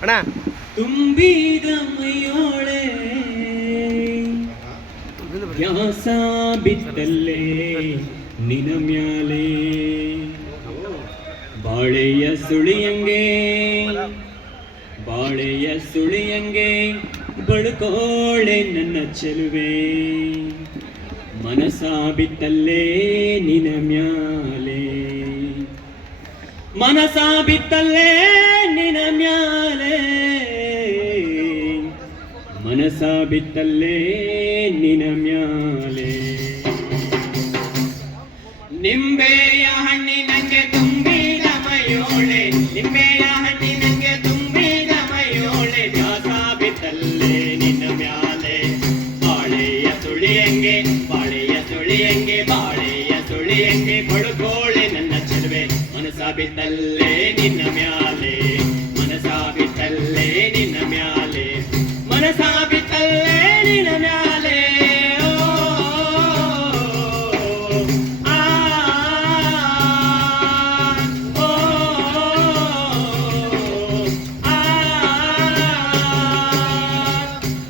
ಅಣ್ಣ ತುಂಬಿದ ಮೈಯೋಳೆ ಯಾಸ ಬಿತ್ತಲ್ಲೇ ನಿನ ಮ್ಯಾಲೆ ಬಾಳೆಯ ಸುಳಿಯಂಗೆ ಬಳುಕೋಳೆ ನನ್ನ ಚೆಲುವೆ ಮನಸ ಬಿತ್ತಲ್ಲೇ ನಿನ ಮ್ಯಾಲೆ ಮನಸ ಬಿತ್ತಲ್ಲೇ ನಿನ ಮ್ಯಾಲೆ ಮನಸ ಬಿತ್ತಲ್ಲೇ ನಿನ ಮ್ಯಾಲೆ ನಿಂಬೆಯ ಹಣ್ಣಿನಂಗೆ ತುಂಬಿದ ಮೈಯೋಳೆ ನಿಂಬೆಯ ಹಣ್ಣಿನಂಗೆ ತುಂಬಿದ ಮೈಯೋಳೆ ದ್ಯಾಸ ಬಿತ್ತಲ್ಲೇ ನಿನ್ನ ಮ್ಯಾಲೆ ಬಾಳೆಯ ಸುಳಿಯಂಗೆ ಬಳುಕೋಳೆ ನನ್ನ ಚೆಲುವೆ ಮನಸ ಬಿತ್ತಲ್ಲೇ ನಿನ್ನ ಮ್ಯಾಲೆ ಮನಸ ಬಿತ್ತಲ್ಲೇ ನಿನ್ನ ಮ್ಯಾಲೆ ಮನಸ ಬಿತ್ತಲ್ಲೇ ನಿನ್ನ ಮ್ಯಾಲೆ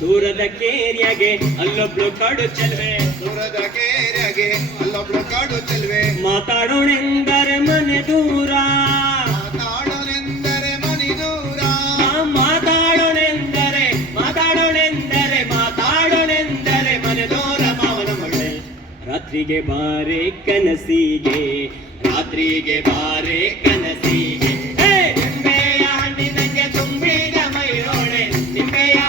ದೂರದ ಕೇರಿಯಾಗೆ ಅಲ್ಲೊಬ್ಳು ಕಾಡು ಚೆಲುವೆ ಮಾತಾಡೋಣೆಂದರೆ ಮನೆ ದೂರ ಮಾತಾಡೋಣೆಂದರೆ ಮನೆ ದೂರ ಮಾವನ ಮಗಳೇ ರಾತ್ರಿಗೆ ಬಾರೆ ಕನಸಿಗೆ ನಿಂಬೆಯ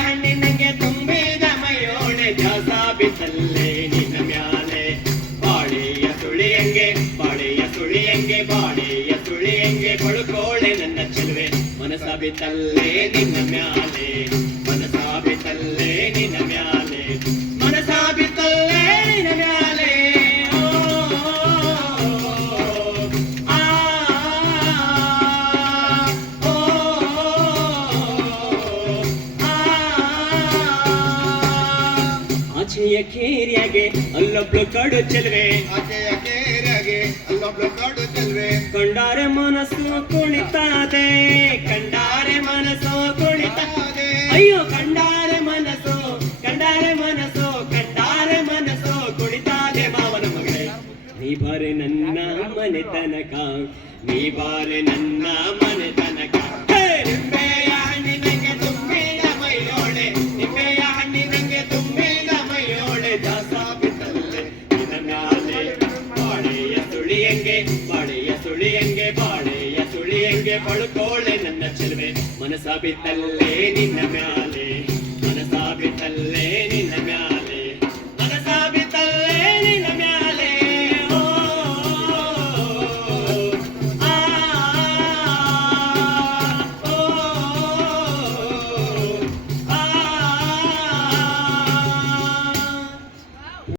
ಹಣ್ಣಿನಂಗೆ ತುಂಬಿದ ಮೈಯೋಳೆ ದ್ಯಾಸ ಬಿತ್ತಲ್ಲೇ ನಿನ್ನ ಮ್ಯಾಲೆ ಬಾಳೆಯ ಸುಳಿಯಂಗೆ ಬಳುಕೋಳೆ ನನ್ನ ಚೆಲುವೆ ಮನಸ ಬಿತ್ತಲ್ಲೇ ನಿನ್ನ ಮ್ಯಾಲೆ ಮನಸ ಬಿತ್ತಲ್ಲೇ ನಿನ್ನ ಮ್ಯಾಲೆ ಮನಸ ಬಿತ್ತಲ್ಲೇ ನಿನ್ನ ಮ್ಯಾಲೆ ಆಚೆಯ ಕೇರಿಯಾಗೆ ಅಲ್ಲೊಬ್ಳು ಕಾಡು ಚೆಲುವೆ ಕಂಡಾರೆ ಮನಸ್ಸು ಕುಣಿತಾದೆ ಅಯ್ಯೋ ಕಂಡಾರೆ ಮನಸ್ಸು ಕುಣಿತಾದೆ ಮಾವನ ಮಗಳೇ ನೀ ಬಾರೆ ನನ್ನ ಮನೆ ತನಕ ನಿಂಬೆಯ ಹಣ್ಣಿನಂಗೆ ತುಂಬಿದ ಮೈಯೋಳೆ ದಾಸ ಬಿತ್ತಲ್ಲೇ ನಿನ್ನ ಮ್ಯಾಲೆ ಬಾಳೆಯ ಸುಳಿಯಂಗೆ ಬಳುಕೋಳೆ ನನ್ನ ಚೆಲುವೆ ಮನಸ ಬಿತ್ತಲ್ಲೇ ನಿನ್ನ ಮ್ಯಾಲೆ